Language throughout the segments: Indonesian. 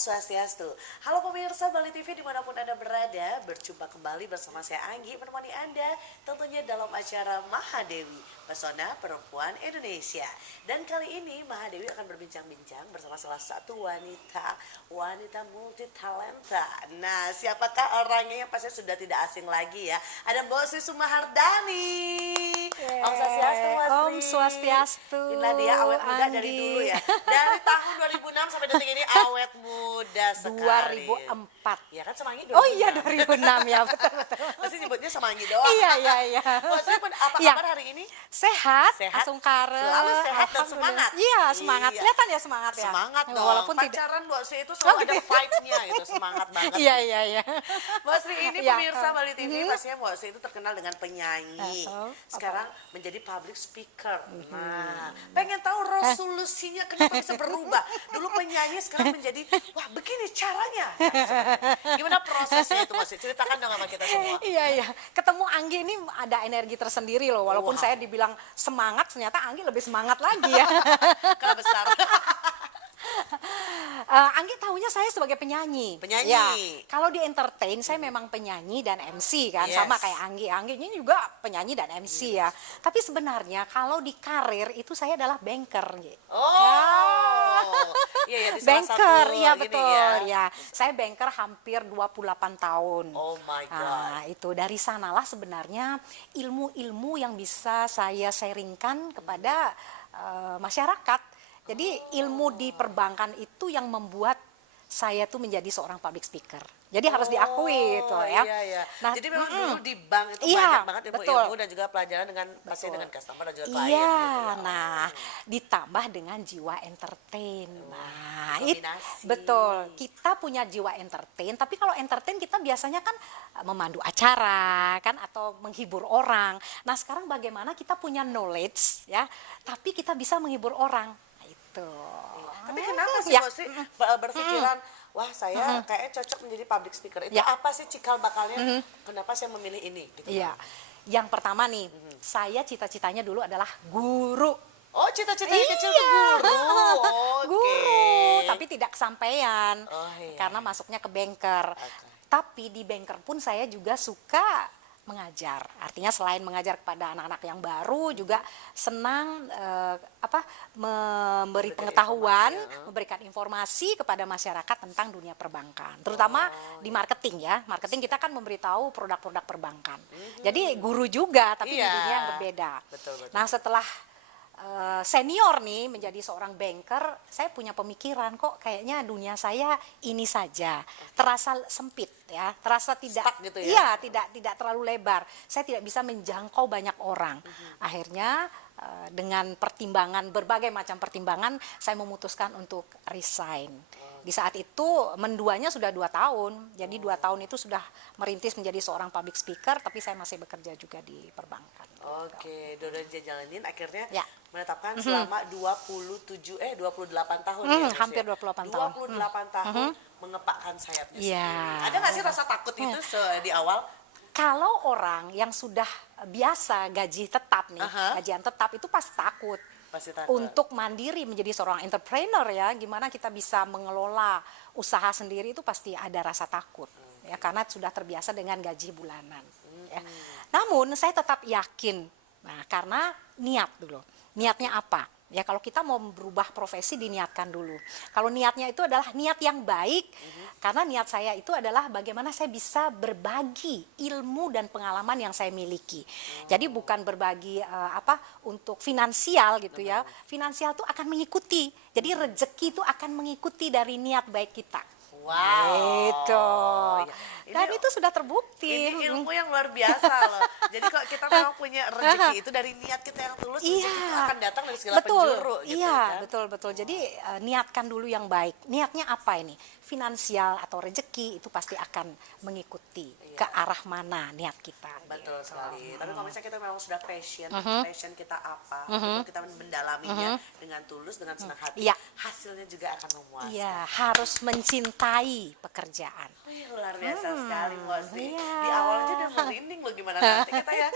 Swastiastu. Halo pemirsa Bali TV dimanapun Anda berada, berjumpa kembali bersama saya Anggi menemani Anda tentunya dalam acara Mahadewi, Pesona Perempuan Indonesia. Dan kali ini Mahadewi akan berbincang-bincang bersama salah satu wanita multitalenta. Nah, siapakah orangnya yang pasti sudah tidak asing lagi ya? Ada Mbak Sri Sumahardani. Om Swastiastu, Mbak Sri. Om Swastiastu. Inilah dia awet muda Anggi. dari dulu ya. Dari tahun 2006 sampai detik ini awet muda sekali. 2004. Ya kan Semanggi 2006. Oh iya 2006 ya, betul. Masih nyebutnya Semanggi doang. Iya. Maksudnya apa Iya. kabar hari ini? Sehat, Sehat. Asungkare. Selalu sehat dan Alhamdulillah. semangat. Iya, semangat. Iya. Kelihatan ya semangat ya. Semangat dong. Walaupun tidak. Pacaran Mbak Sri itu selalu ada gitu. fight-nya gitu, semangat banget. Iya. Mbak Sri ini Iya. pemirsa Bali TV pastinya Mbak Sri itu terkenal dengan penyanyi. Sekarang menjadi public speaker. Nah, pengen tahu resolusinya kenapa bisa berubah? Dulu penyanyi sekarang menjadi wah begini caranya. Gimana prosesnya itu Mbak Sri? Ceritakan dong sama kita semua. Iya. Ketemu Anggi ini ada energi tersendiri loh. Walaupun Wow. saya dibilang semangat, ternyata Anggi lebih semangat lagi ya. Karena besar. Anggi tahunya saya sebagai penyanyi. Penyanyi. Ya, kalau di entertain saya memang penyanyi dan MC kan, Yes. sama kayak Anggi. Anggi ini juga penyanyi dan MC ya. Tapi sebenarnya kalau di karir itu saya adalah banker. Oh. Iya di salah Banker, satu iya ini betul ya. Saya banker hampir 28 tahun. Oh my God. Nah, itu dari sanalah sebenarnya ilmu-ilmu yang bisa saya sharingkan kepada masyarakat. Jadi ilmu di perbankan itu yang membuat saya tuh menjadi seorang public speaker. Jadi harus diakui itu ya. Iya. Nah, Jadi memang dulu di bank itu iya, banyak banget betul. ilmu dan juga pelajaran dengan pasti dengan customer dan juga klien. Iya, gitu ya. nah ditambah dengan jiwa entertain. Nah, kombinasi. betul. Kita punya jiwa entertain, tapi kalau entertain kita biasanya kan memandu acara kan atau menghibur orang. Nah, sekarang bagaimana kita punya knowledge ya, tapi kita bisa menghibur orang. Nah, itu. Tapi kenapa sih Ya. Mbak Sri berpikiran wah saya kayaknya cocok menjadi public speaker. Itu Ya. apa sih cikal bakalnya? Kenapa saya memilih ini? Gitu. Iya. Yang pertama nih, saya cita-citanya dulu adalah guru. Oh cita-citanya kecil tuh guru. Oke. Guru, tapi tidak kesampaian Oh, iya. karena masuknya ke banker. Oke. Tapi di banker pun saya juga suka mengajar. Artinya selain mengajar kepada anak-anak yang baru, juga senang memberi pengetahuan, memberikan informasi kepada masyarakat tentang dunia perbankan. Terutama di marketing ya. Marketing kita kan memberitahu produk-produk perbankan. Jadi guru juga, tapi di Iya. dunia yang berbeda. Betul. Nah, setelah senior nih menjadi seorang banker, saya punya pemikiran kok kayaknya dunia saya ini saja, terasa sempit ya, terasa tidak, Stuck gitu ya? iya tidak terlalu lebar, saya tidak bisa menjangkau banyak orang. Akhirnya dengan pertimbangan berbagai macam pertimbangan, saya memutuskan untuk resign. Di saat itu menduanya sudah 2 tahun, jadi 2 tahun itu sudah merintis menjadi seorang public speaker, tapi saya masih bekerja juga di perbankan. Oke, udah jalanin akhirnya Ya. menetapkan selama 28 tahun ya. Mas, hampir ya? 28 tahun. 28 tahun mengepakkan sayapnya Iya. sendiri. Ada nggak sih rasa takut itu di awal? Kalau orang yang sudah biasa gaji tetap nih, Aha. gajian tetap itu pasti takut. Pasti takut. Untuk mandiri menjadi seorang entrepreneur ya, gimana kita bisa mengelola usaha sendiri itu pasti ada rasa takut. Ya, karena sudah terbiasa dengan gaji bulanan. Ya. Namun saya tetap yakin, nah karena niat dulu. Niatnya apa? Ya kalau kita mau berubah profesi diniatkan dulu. Kalau niatnya itu adalah niat yang baik, karena niat saya itu adalah bagaimana saya bisa berbagi ilmu dan pengalaman yang saya miliki. Jadi bukan berbagi untuk finansial gitu ya. Finansial itu akan mengikuti. Jadi rezeki itu akan mengikuti dari niat baik kita. Wow. Gitu. Iya. Dan itu sudah terbukti. Ini ilmu yang luar biasa loh. Jadi kalau kita memang punya rezeki itu dari niat kita yang tulus, rezeki itu akan datang dari segala penjuru gitu iya, kan. betul. Jadi niatkan dulu yang baik. Niatnya apa ini? Finansial atau rezeki itu pasti akan mengikuti ke arah mana niat kita. Betul gitu. sekali. Tapi kalau misalnya kita memang sudah passion kita apa, untuk kita mendalaminya dengan tulus, dengan senang hati, Iya. hasilnya juga akan memuaskan. Iya, harus mencintai pekerjaan. Oh iya, luar biasa sekali Mbak Sri. iya. Di awal aja udah merinding loh gimana nanti kita ya.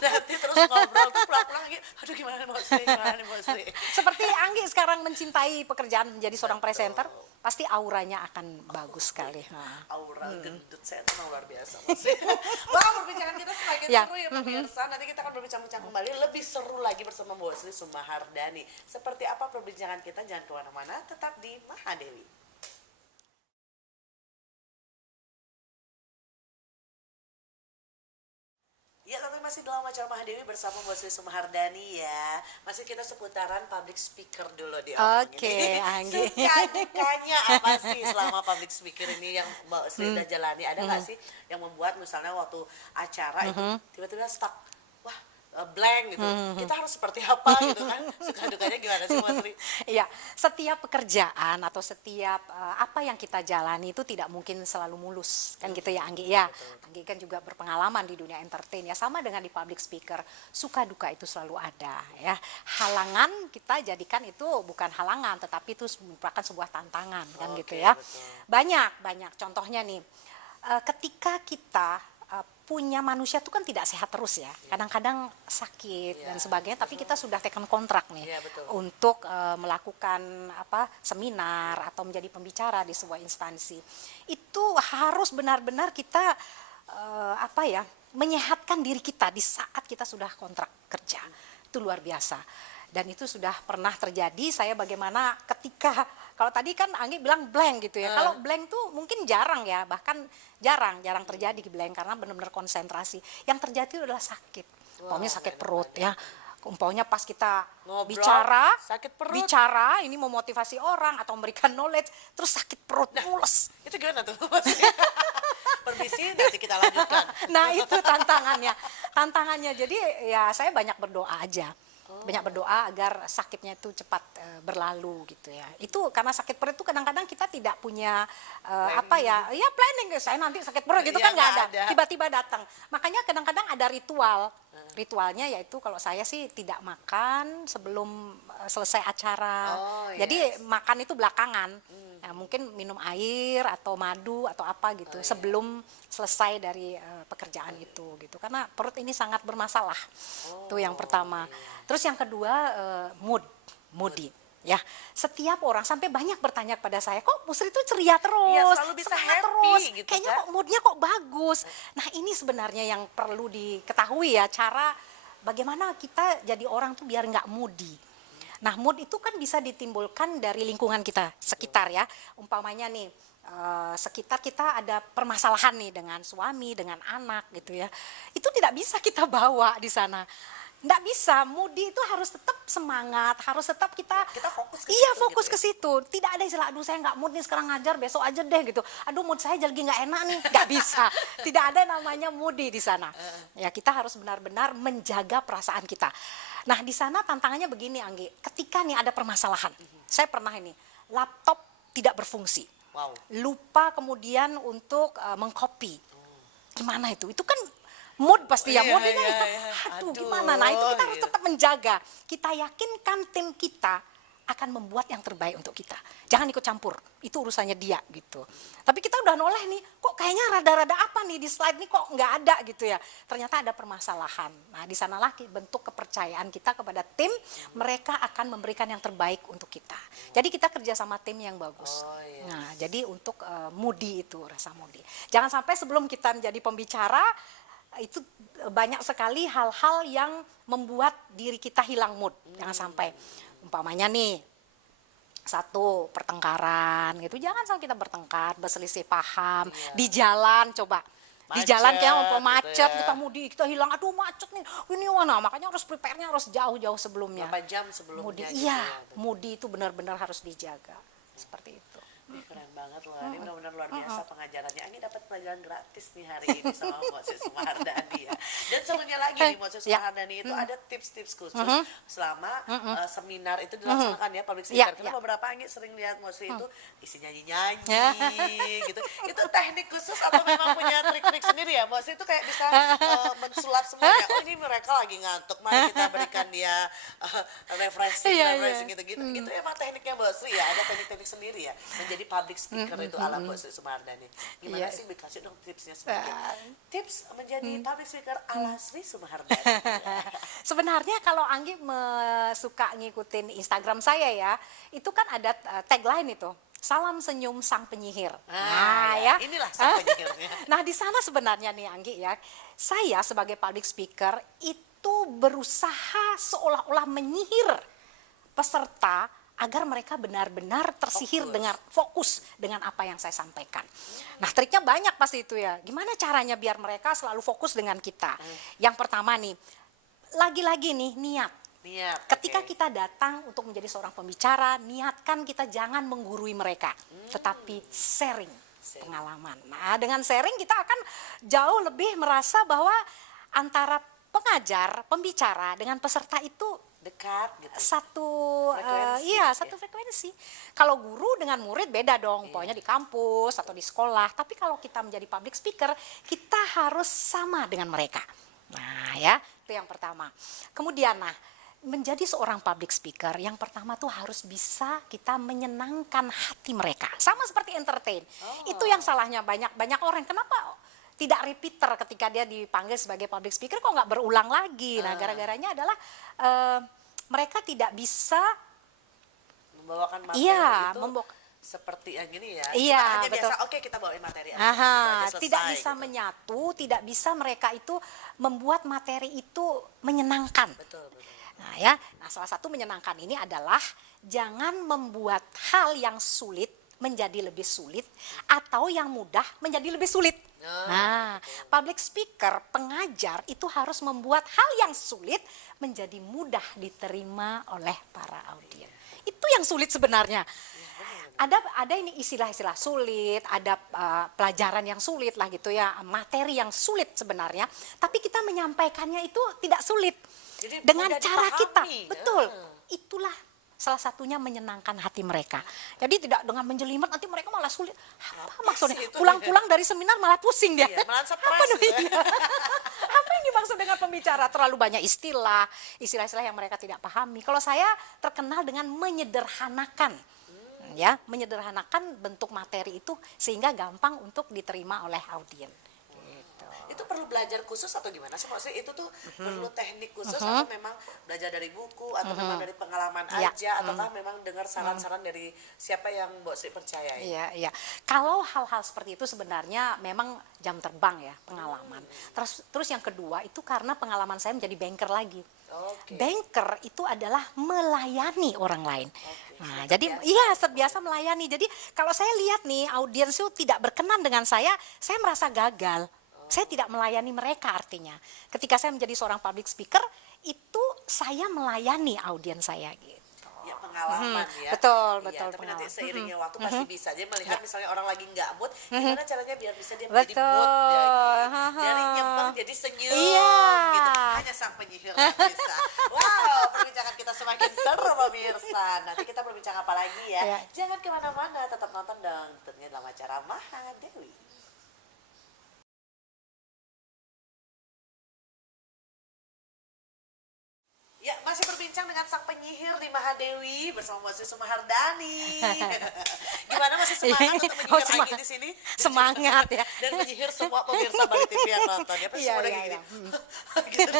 Nanti terus ngobrol tuh pulang-pulang lagi, aduh gimana nih Mbak Sri, gimana nih Mbak Sri. Seperti Anggi sekarang mencintai pekerjaan menjadi seorang presenter. pasti auranya akan bagus sekali. Aura gendut saya itu luar biasa masih. Wah, perbincangan kita semakin Ya. seru ya pemirsa. Nanti kita akan berbincang-bincang kembali lebih seru lagi bersama Mbak Sri Sumahardani. Seperti apa perbincangan kita, jangan kemana-mana, tetap di Mahadewi. Ya, kami masih dalam acara Mahadewi bersama Mbak Sri Sumahardani ya. Masih kita seputaran public speaker dulu di Oke, Anggi. Suka dukanya apa sih selama public speaker ini yang Mbak Sri udah jalani? Ada nggak sih yang membuat misalnya waktu acara itu tiba-tiba stuck? Wah, blank gitu. Kita harus seperti apa gitu kan? Suka dukanya gimana sih Mbak Sri? Iya, setiap pekerjaan atau setiap apa yang kita jalani itu tidak mungkin selalu mulus, kan gitu ya Anggi ya. Anggi kan juga berpengalaman di dunia entertain ya, sama dengan di public speaker, suka duka itu selalu ada ya. Halangan kita jadikan itu bukan halangan, tetapi itu merupakan sebuah tantangan kan gitu ya. Banyak contohnya nih, ketika kita punya manusia itu kan tidak sehat terus ya, kadang-kadang sakit dan sebagainya, tapi kita sudah tekan kontrak nih untuk melakukan seminar atau menjadi pembicara di sebuah instansi. Itu harus benar-benar kita menyehatkan diri kita di saat kita sudah kontrak kerja. Itu luar biasa. Dan itu sudah pernah terjadi. Saya bagaimana ketika, kalau tadi kan Anggi bilang blank gitu ya. Kalau blank tuh mungkin jarang ya, bahkan jarang terjadi blank karena benar-benar konsentrasi. Yang terjadi itu adalah sakit. Umpamanya sakit perut ya. Umpamanya pas kita Ngobrol, sakit perut. bicara ini memotivasi orang atau memberikan knowledge, terus sakit perut, mules. Itu gimana tuh? Permisi, nanti kita lanjutkan. Nah itu tantangannya. Jadi ya saya banyak berdoa aja. Banyak berdoa agar sakitnya itu cepat berlalu gitu ya. Itu karena sakit perut itu kadang-kadang kita tidak punya planning. Saya nanti sakit perut gitu kan nggak ada. Tiba-tiba datang. Makanya kadang-kadang ada ritual. Ritualnya yaitu kalau saya sih tidak makan sebelum selesai acara. Jadi makan itu belakangan. Nah, mungkin minum air atau madu atau apa gitu sebelum selesai dari pekerjaan itu gitu, karena perut ini sangat bermasalah. Itu yang pertama. Terus yang kedua moody ya. Setiap orang sampai banyak bertanya kepada saya, kok Bu Sri itu ceria terus, ya, selalu bisa happy terus gitu kayaknya kan? kok moodnya kok bagus. Nah ini sebenarnya yang perlu diketahui ya, cara bagaimana kita jadi orang tuh biar nggak moody. Nah mood itu kan bisa ditimbulkan dari lingkungan kita sekitar ya. Umpamanya nih sekitar kita ada permasalahan nih dengan suami, dengan anak gitu ya. Itu tidak bisa kita bawa di sana. Nggak bisa, moody itu harus tetap semangat, harus tetap kita fokus ke iya situ fokus gitu ke situ. Tidak ada istilah, aduh saya nggak mood nih sekarang ngajar, besok aja deh gitu. Aduh mood saya lagi nggak enak nih, nggak bisa. Tidak ada namanya moody di sana. Ya kita harus benar-benar menjaga perasaan kita. Nah di sana tantangannya begini Anggi, ketika nih ada permasalahan, saya pernah ini, laptop tidak berfungsi, lupa kemudian untuk mengcopy, gimana itu? Itu kan mood pasti ya, moodnya itu, aduh gimana? Nah itu kita harus tetap menjaga, kita yakinkan tim kita akan membuat yang terbaik untuk kita. Jangan ikut campur, itu urusannya dia gitu. Tapi kita udah noleh nih, kok kayaknya rada-rada apa nih di slide nih kok nggak ada gitu ya. Ternyata ada permasalahan. Nah di sanalah bentuk kepercayaan kita kepada tim, mereka akan memberikan yang terbaik untuk kita. Jadi kita kerja sama tim yang bagus. Nah jadi untuk moody itu, rasa moody. Jangan sampai sebelum kita menjadi pembicara, itu banyak sekali hal-hal yang membuat diri kita hilang mood. Jangan sampai. Umpamanya nih, satu pertengkaran gitu, jangan sampai kita bertengkar, berselisih paham di jalan, coba di jalan kayak macet gitu ya. Kita mudi, kita hilang, aduh macet nih, ini mana, makanya harus prepare-nya harus jauh-jauh sebelumnya. Berapa jam sebelumnya? Mudi, iya, mudi itu benar-benar harus dijaga, seperti itu. Keren banget loh, ini benar-benar luar biasa pengajarannya. Ini dapat pelajaran gratis nih hari ini sama Mbak Sri Sumahardani ya. Dan serunya lagi nih Mbak Sri Sumahardani itu ada tips-tips khusus selama seminar itu dilaksanakan ya public speaker. Karena beberapa Anggi sering lihat Mbak Sri itu isi nyanyi-nyanyi gitu. Itu teknik khusus atau memang punya trik-trik sendiri ya? Mbak Sri itu kayak bisa mensulap semuanya. Oh ini mereka lagi ngantuk, mari kita berikan dia refreshing gitu-gitu. Itu emang tekniknya Mbak Sri ya, ada teknik-teknik sendiri ya. Menjadi public speaker itu ala Mbak Sri Sumahardani. Gimana sih, dikasih dong tipsnya sedikit. Tips menjadi public speaker ala Sri Sumahardani. Sebenarnya kalau Anggi suka ngikutin Instagram saya ya, itu kan ada tagline itu. Salam Senyum Sang Penyihir. Nah, ya, inilah sang penyihirnya. Nah, di sana sebenarnya nih Anggi ya, saya sebagai public speaker itu berusaha seolah-olah menyihir peserta agar mereka benar-benar tersihir dengan fokus dengan apa yang saya sampaikan. Nah, triknya banyak pasti itu ya. Gimana caranya biar mereka selalu fokus dengan kita? Yang pertama nih, lagi-lagi nih niat. Ketika kita datang untuk menjadi seorang pembicara, niatkan kita jangan menggurui mereka, tetapi sharing pengalaman. Nah, dengan sharing kita akan jauh lebih merasa bahwa antara pengajar, pembicara dengan peserta itu dekat gitu. Satu frekuensi, satu frekuensi. Kalau guru dengan murid beda dong, pokoknya di kampus atau di sekolah. Tapi kalau kita menjadi public speaker, kita harus sama dengan mereka. Nah, ya, itu yang pertama. Kemudian menjadi seorang public speaker, yang pertama tuh harus bisa kita menyenangkan hati mereka. Sama seperti entertain. Itu yang salahnya banyak orang. Kenapa tidak repeater ketika dia dipanggil sebagai public speaker kok nggak berulang lagi? Nah, gara-garanya adalah mereka tidak bisa membawakan materi itu seperti yang gini ya. Iya, hanya betul. biasa oke kita bawain materi aja. Aha, tidak bisa gitu. menyatu, tidak bisa mereka itu membuat materi itu menyenangkan. Betul. Nah, ya. Nah, salah satu menyenangkan ini adalah jangan membuat hal yang sulit menjadi lebih sulit atau yang mudah menjadi lebih sulit. Nah, public speaker, pengajar itu harus membuat hal yang sulit menjadi mudah diterima oleh para audiens. Itu yang sulit sebenarnya. Ada ini istilah-istilah sulit, ada pelajaran yang sulit lah gitu ya, materi yang sulit sebenarnya, tapi kita menyampaikannya itu tidak sulit. Jadi dengan cara dipahami. kita, betul. Itulah salah satunya menyenangkan hati mereka. Jadi tidak dengan menjelimet nanti mereka malah sulit. Apa maksudnya? Pulang-pulang dari seminar malah pusing dia. Iya, malah stres. Apa yang dimaksud dengan pembicara? Terlalu banyak istilah yang mereka tidak pahami. Kalau saya terkenal dengan menyederhanakan. Ya, menyederhanakan bentuk materi itu sehingga gampang untuk diterima oleh audiens. Itu perlu belajar khusus atau gimana sih? Maksudnya itu tuh perlu teknik khusus atau memang belajar dari buku atau memang dari pengalaman aja ataukah memang dengar saran-saran dari siapa yang Mbok Sri percayai? Iya. Kalau hal-hal seperti itu sebenarnya memang jam terbang ya, pengalaman. Terus yang kedua itu karena pengalaman saya menjadi banker lagi. Banker itu adalah melayani orang lain. Nah, jadi terbiasa melayani. Jadi kalau saya lihat nih audiens itu tidak berkenan dengan saya merasa gagal. Saya tidak melayani mereka artinya. Ketika saya menjadi seorang public speaker, itu saya melayani audiens saya gitu. Ya pengalaman ya. Betul. Tapi nanti seiringnya waktu pasti bisa. Jadi melihat misalnya orang lagi nggak mood, gimana caranya biar bisa dia menjadi mood lagi. Dari nyembang jadi senyum gitu. Hanya sang penyihir yang bisa. Wow, perbincangan kita semakin seru pemirsa. Nanti kita berbincang apa lagi ya. Jangan kemana-mana, tetap nonton dong. Tentunya dalam acara Mahadewi. Ya, masih berbincang dengan sang penyihir di Mahadewi bersama Mbak Sri Sumahardani. Gimana masih semangat untuk menyihir Anggi di sini? Semangat ya. Dan menyihir semua pemirsa Bali TV yang nonton ya. Semua udah gini. Gitu.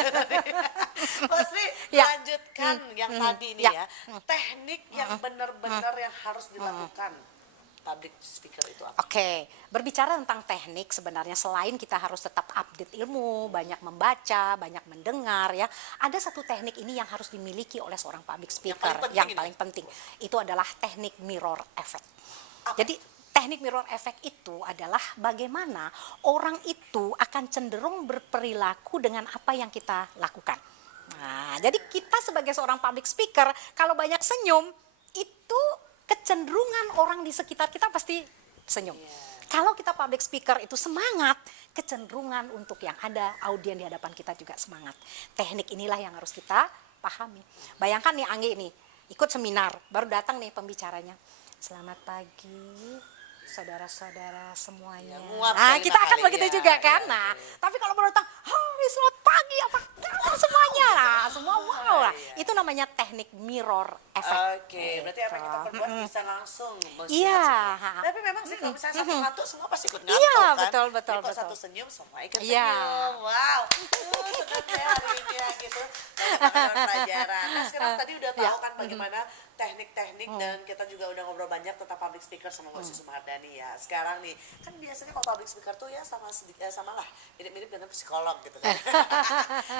Mbak Sri, lanjutkan yang tadi ini ya. Teknik yang benar-benar yang harus dilakukan public speaker itu apa? Berbicara tentang teknik sebenarnya selain kita harus tetap update ilmu, banyak membaca, banyak mendengar ya, ada satu teknik ini yang harus dimiliki oleh seorang public speaker yang paling penting. Itu adalah teknik mirror effect. Jadi teknik mirror effect itu adalah bagaimana orang itu akan cenderung berperilaku dengan apa yang kita lakukan. Nah, jadi kita sebagai seorang public speaker kalau banyak senyum itu kecenderungan orang di sekitar kita pasti senyum. Kalau kita public speaker itu semangat, kecenderungan untuk yang ada audiens di hadapan kita juga semangat. Teknik inilah yang harus kita pahami. Bayangkan nih Anggi nih, ikut seminar, baru datang nih pembicaranya. Selamat pagi, saudara-saudara semuanya. Kita akan begitu juga kan. Nah, tapi kalau baru datang, hai selamat pagi, apa semuanya lah, semua wow lah. Iya. Itu namanya teknik mirror effect. Oke, berarti apa yang kita perbuat bisa langsung melihat Iya. semua. Tapi memang sih kalau misalnya satu ngantuk semua pasti ikut ngantuk Iya, kan. betul, betul, Jadi kalau betul. satu senyum semua ikut Iya. senyum. Wow, senang ya hari ini ya gitu. Dapat pelajaran. Nah sekarang tadi udah tahu kan bagaimana teknik-teknik dan kita juga udah ngobrol banyak tentang public speaker sama Mbak Susi Sumardani ya. Sekarang nih kan biasanya kalau public speaker tuh ya sama lah mirip-mirip dengan psikolog gitu kan.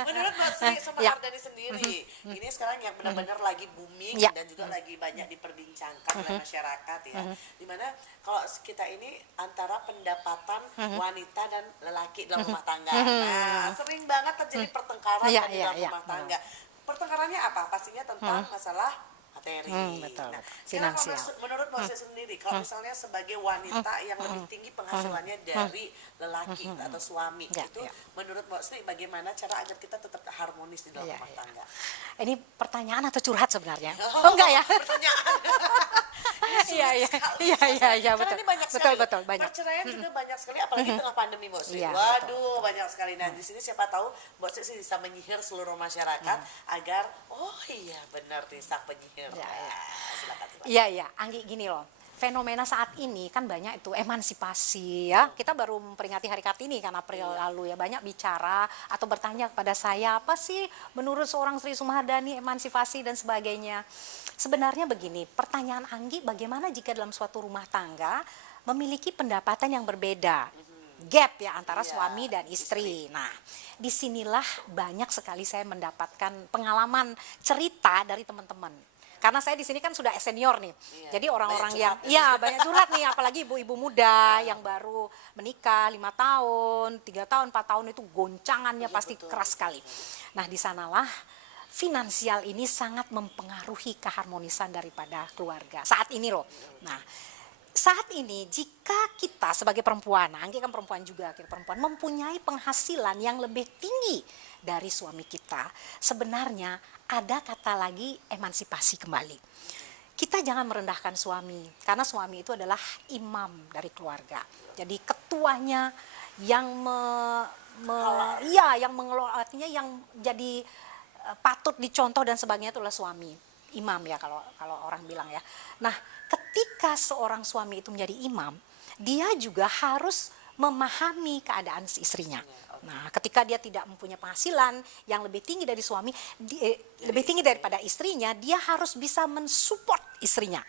Menurut Mbak Susi Sumardani sendiri, ini sekarang yang benar-benar lagi booming Ya. dan juga lagi banyak diperbincangkan oleh masyarakat ya. Dimana kalau kita ini antara pendapatan wanita dan lelaki dalam rumah tangga. Nah, sering banget terjadi pertengkaran Iya, kan di iya, dalam iya. rumah tangga. Pertengkarannya apa? Pastinya tentang masalah materi. Betul, Nah, betul. sekarang kalau Finansial. menurut Mbak Susi sendiri, kalau misalnya sebagai wanita yang lebih tinggi penghasilannya dari lelaki atau suami, Ya, itu ya. menurut Mbak Susi bagaimana cara agar kita tetap harmonis di dalam Iya, rumah iya. tangga? Ini pertanyaan atau curhat sebenarnya? Oh enggak ya? Pertanyaan. Iya, iya. Sekali, Iya, iya, iya, Karena betul. ini banyak Betul, sekali. betul, banyak. Perceraian juga banyak sekali, apalagi tengah pandemi, Mbak Sri. Iya, Waduh, banyak sekali. Nah, di sini siapa tahu Mbak Sri bisa menyihir seluruh masyarakat agar, oh iya benar nih sang penyihir. Iya, iya. Silakan, silakan. Iya, iya. Anggi gini loh. Fenomena saat ini kan banyak itu emansipasi ya. Kita baru memperingati Hari Kartini kan April lalu ya. Banyak bicara atau bertanya kepada saya, apa sih menurut seorang Sri Sumardani emansipasi dan sebagainya. Sebenarnya begini, pertanyaan Anggi bagaimana jika dalam suatu rumah tangga memiliki pendapatan yang berbeda. Gap ya antara Iya, suami dan istri. Nah, disinilah banyak sekali saya mendapatkan pengalaman cerita dari teman-teman. Karena saya di sini kan sudah senior nih. Iya, Jadi orang-orang banyak yang curhat iya banyak curhat nih, apalagi ibu-ibu muda yang baru menikah 5 tahun, 3 tahun, 4 tahun itu goncangannya pasti betul, keras sekali. Nah, di sanalah finansial ini sangat mempengaruhi keharmonisan daripada keluarga. Saat ini loh. Nah, saat ini jika kita sebagai perempuan, Anggi kan perempuan juga, kita perempuan mempunyai penghasilan yang lebih tinggi dari suami kita, sebenarnya ada kata lagi emansipasi kembali. Kita jangan merendahkan suami, karena suami itu adalah imam dari keluarga. Jadi ketuanya yang yang mengelola, artinya yang jadi patut dicontoh dan sebagainya itulah suami. Imam ya kalau orang bilang ya. Nah, ketika seorang suami itu menjadi imam, dia juga harus memahami keadaan si istrinya. Nah, ketika dia tidak mempunyai penghasilan yang lebih tinggi dari suami, lebih tinggi daripada istrinya, dia harus bisa mensupport istrinya.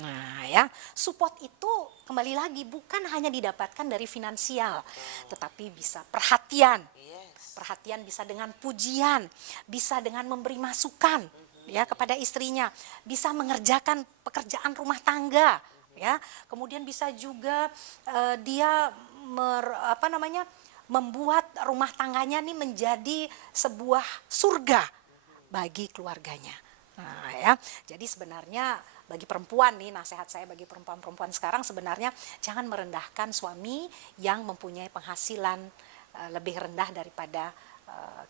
Nah, ya, support itu kembali lagi bukan hanya didapatkan dari finansial, tetapi bisa perhatian. Perhatian bisa dengan pujian, bisa dengan memberi masukan ya kepada istrinya, bisa mengerjakan pekerjaan rumah tangga ya. Kemudian bisa juga dia membuat rumah tangganya nih menjadi sebuah surga bagi keluarganya. Nah, ya. Jadi sebenarnya bagi perempuan nih, nasihat saya bagi perempuan-perempuan sekarang sebenarnya jangan merendahkan suami yang mempunyai penghasilan lebih rendah daripada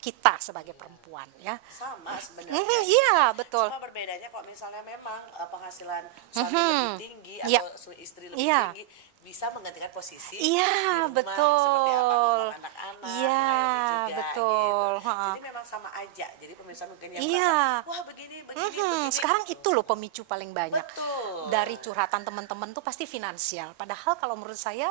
kita sebagai perempuan ya. Sama sebenarnya. Iya, betul. Cuma berbedanya kalau misalnya memang penghasilan suami lebih tinggi Iya. atau istri lebih Iya. tinggi bisa menggantikan posisi Iya, di rumah, betul. seperti apa ngomong anak-anak, Iya, melayani juga, betul. gitu. Ha-ha. Jadi memang sama aja. Jadi pemirsa mungkin yang Iya. merasa wah begini begini. Sekarang itu loh pemicu paling banyak. Betul. Dari curhatan teman-teman tuh pasti finansial. Padahal kalau menurut saya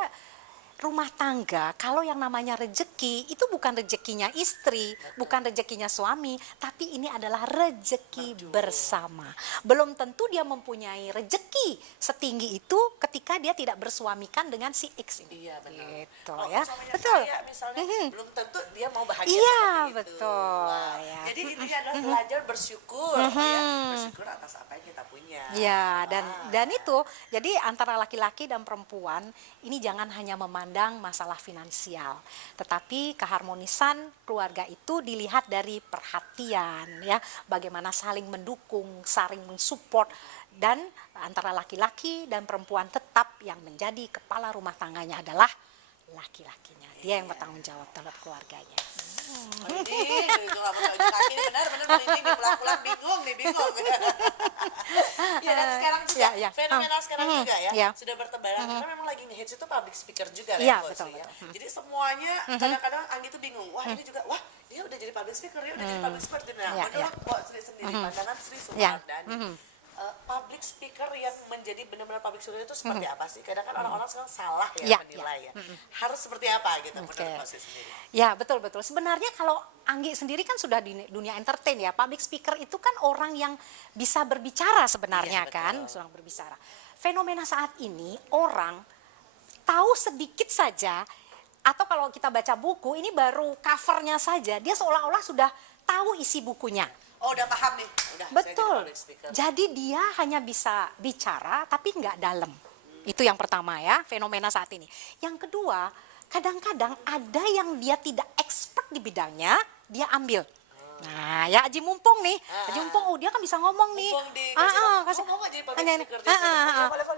rumah tangga, kalau yang namanya rejeki itu bukan rejekinya istri, bukan rejekinya suami, tapi ini adalah rejeki bersama. Belum tentu dia mempunyai rejeki setinggi itu ketika dia tidak bersuamikan dengan si X ini. Iya benar. Gitu Kalau ya. suaminya Betul. kaya, misalnya belum tentu dia mau bahagia Iya, seperti itu. betul, Wah, ya. Jadi intinya adalah belajar bersyukur, ya. Bersyukur atas apa yang kita punya. Ya, dan itu jadi antara laki-laki dan perempuan ini jangan hanya memandang masalah finansial, tetapi keharmonisan keluarga itu dilihat dari perhatian ya, bagaimana saling mendukung, saling mensupport, dan antara laki-laki dan perempuan tetap yang menjadi kepala rumah tangganya adalah laki-lakinya. Dia yang bertanggung jawab terhadap keluarganya. Ini itu nggak mau ujung kaki benar-benar ini pulang-pulang bingung. Ya dan sekarang juga fenomena sekarang juga ya sudah bertebaran karena memang lagi ngehits itu public speaker juga Iya, ya, betul, ya. betul. Jadi semuanya kadang-kadang Anggi tuh bingung. Wah ini juga dia udah jadi public speaker, dia udah jadi public speaker. Nah, menurut Mbak Sri sendiri pandangan Sri Sumardani. Public speaker yang menjadi benar-benar public speaker itu seperti apa sih? Kadang kan orang-orang sekarang salah menilai ya. Harus seperti apa gitu menurut Mbak Sri sendiri? Ya, betul. Sebenarnya kalau Anggi sendiri kan sudah di dunia entertain ya. Public speaker itu kan orang yang bisa berbicara sebenarnya kan, seorang berbicara. Fenomena saat ini orang tahu sedikit saja, atau kalau kita baca buku ini baru covernya saja, dia seolah-olah sudah tahu isi bukunya. Oh udah paham nih, udah. Betul. Jadi dia hanya bisa bicara tapi nggak dalam. Itu yang pertama ya, fenomena saat ini. Yang kedua, kadang-kadang ada yang dia tidak expert di bidangnya, dia ambil. Nah ya Aji Mumpung nih, Aji Mumpung dia kan bisa ngomong nih.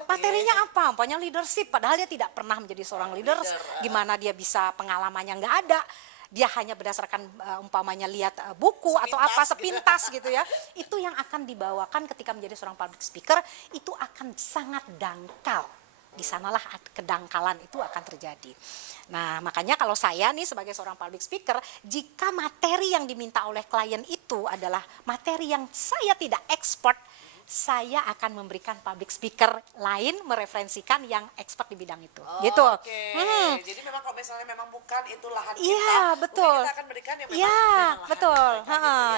Materinya apa? Umpamanya leadership, padahal dia tidak pernah menjadi seorang leader. Gimana dia bisa pengalamannya nggak ada. Dia hanya berdasarkan umpamanya lihat buku atau apa sepintas gitu ya. Itu yang akan dibawakan ketika menjadi seorang public speaker, itu akan sangat dangkal. Di sanalah kedangkalan itu akan terjadi. Nah, makanya kalau saya nih sebagai seorang public speaker, jika materi yang diminta oleh klien itu adalah materi yang saya tidak expert, saya akan memberikan public speaker lain mereferensikan yang expert di bidang itu. Gitu. Oke. Jadi memang kalau misalnya memang bukan itu lahan kita, iya, betul. Kita akan berikan yang memang iya, betul.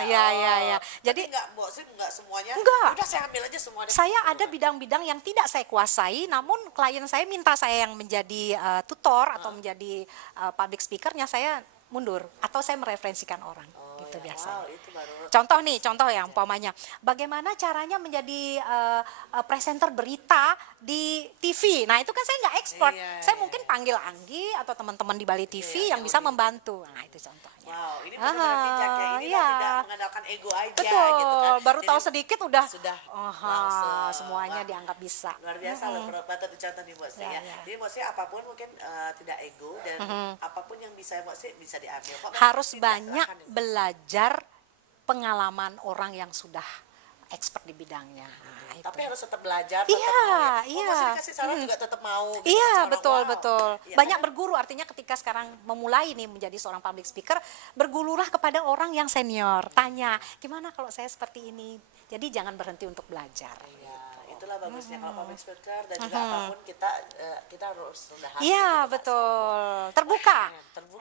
Iya. Jadi enggak semuanya. Enggak. Udah saya ambil aja semua. Saya ada bidang-bidang yang tidak saya kuasai, namun klien saya minta saya yang menjadi tutor atau menjadi public speakernya, saya mundur atau saya mereferensikan orang. Gitu biasanya. Itu baru. Contoh yang umpamanya bagaimana caranya menjadi presenter berita di TV. Nah, itu kan saya nggak ekspor. Saya mungkin panggil Anggi atau teman-teman di Bali TV yang bisa membantu. Nah, itu contohnya. Wow, ini benar-benar bijak ya. Ini tidak mengandalkan ego aja betul, gitu kan. Baru tahu sedikit sudah langsung semuanya dianggap bisa. Luar biasa loh, patut dicontoh nih Mbak Sri ya. Jadi Mbak Sri apapun mungkin tidak ego dan apapun yang bisa Mbak Sri bisa diambil. Harus banyak belajar pengalaman orang yang sudah expert di bidangnya. Nah, tapi harus tetap belajar. Iya. Maksudnya kasih saran juga tetap mau. Gitu, iya, betul. Ya, banyak berguru, artinya ketika sekarang memulai nih menjadi seorang public speaker, bergurulah kepada orang yang senior. Tanya, gimana kalau saya seperti ini? Jadi jangan berhenti untuk belajar. Iya, itulah bagusnya kalau public speaker dan juga apapun kita harus rendah hati. Iya, betul. Terbuka.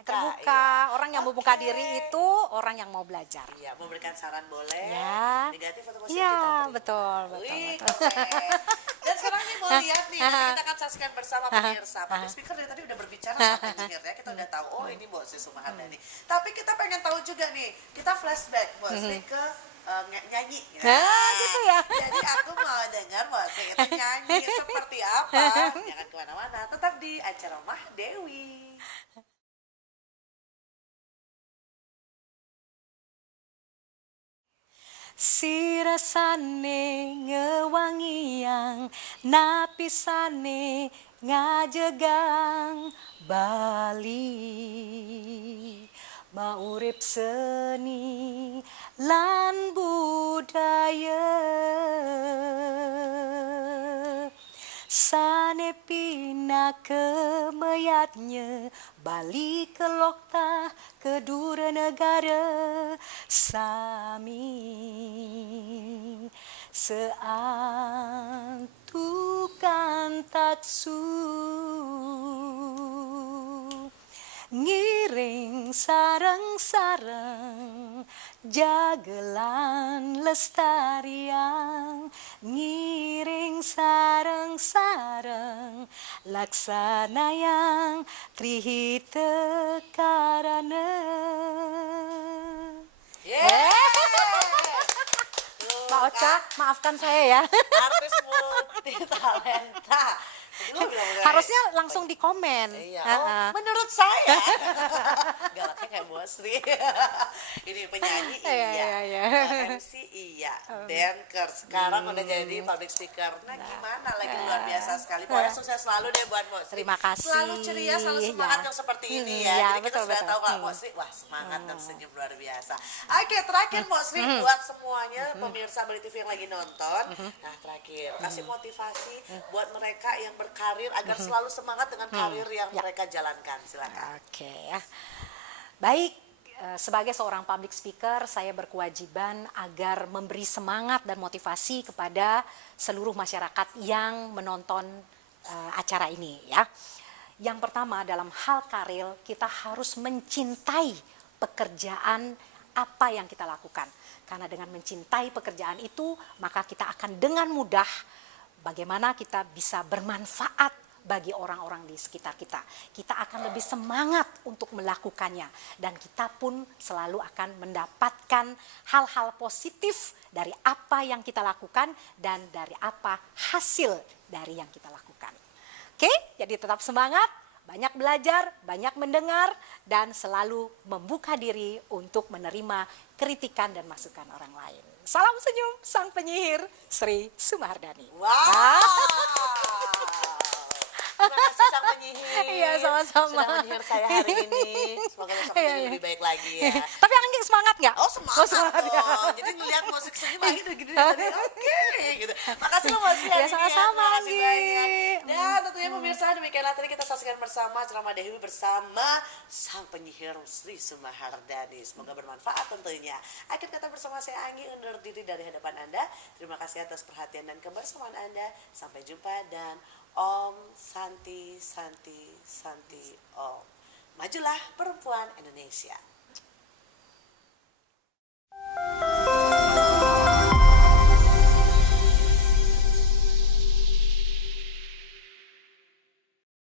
Iya. Orang yang membuka diri itu orang yang mau belajar. Iya, memberikan saran boleh. Ya. Negatif atau positif Iya, kita terima. betul. Dan sekarang nih mau lihat nih, nanti kita akan saksikan bersama pemirsa. Public speaker dari tadi udah berbicara sama engineer ya, kita udah tahu, ini Mbak Sri Sumardani. Tapi kita pengen tahu juga nih, kita flashback Mbak Sri ke nyanyi. Gitu ya. Jadi aku mau dengar Mbak Sri itu nyanyi seperti apa. Jangan kemana-mana, tetap di acara Mah Dewi. Sirasane ngewangiang napisane ngajegang Bali maurip seni lan budaya sane pina kemeyatnya Bali kelokta kedua negara sami seantukan taksu ngiring sarang-sarang jagelan lestarian ngiring sarang-sarang laksana yang trihite karana. Mbak Ocha, maafkan saya ya. Artis multi talenta. Nanti lo bilang kayak, Harusnya langsung di komen. iya, oh, menurut saya galaknya kayak Bu Sri. Ini penyanyi iya, MC iya, banker sekarang udah jadi public speaker. Nah gimana lagi, luar biasa sekali. Pokoknya sukses selalu deh buat Bu Sri. Terima kasih. Selalu ceria, selalu semangat Ya. yang seperti ini ya. Ya, Jadi kita betul, sudah betul. tahu kalau Bu Sri, wah semangat dan senyum luar biasa. Oke, terakhir Bu Sri buat semuanya pemirsa Bali TV yang lagi nonton. Nah terakhir, kasih motivasi buat mereka yang berkarir agar selalu semangat dengan karir yang mereka jalankan. Silakan. Oke ya. Baik, sebagai seorang public speaker, saya berkewajiban agar memberi semangat dan motivasi kepada seluruh masyarakat yang menonton acara ini ya. Yang pertama, dalam hal karir kita harus mencintai pekerjaan apa yang kita lakukan. Karena dengan mencintai pekerjaan itu, maka kita akan dengan mudah bagaimana kita bisa bermanfaat bagi orang-orang di sekitar kita. Kita akan lebih semangat untuk melakukannya. Dan kita pun selalu akan mendapatkan hal-hal positif dari apa yang kita lakukan dan dari apa hasil dari yang kita lakukan. Oke, jadi tetap semangat, banyak belajar, banyak mendengar, dan selalu membuka diri untuk menerima kritikan dan masukan orang lain. Salam senyum, sang penyihir, Sri Sumahardani. Wow. Terima kasih sang penyihir. Iya, sama-sama. Sudah menyihir saya hari ini. Semoga besok menjadi lebih baik lagi ya. Tapi Anggi semangat nggak? Oh semangat dong. Jadi ngeliat musik senyum lagi udah gini tadi. Oke gitu. Makasih lo Mas. Ya sama-sama Anggi. Dan tentunya pemirsa, demikianlah tadi kita saksikan bersama ceramah Dewi bersama sang penyihir Sri Sumahardani. Semoga bermanfaat tentunya. Akhir kata bersama saya Anggi undur diri dari hadapan Anda. Terima kasih atas perhatian dan kebersamaan Anda. Sampai jumpa dan Om Santi Santi Santi Om. Majulah perempuan Indonesia.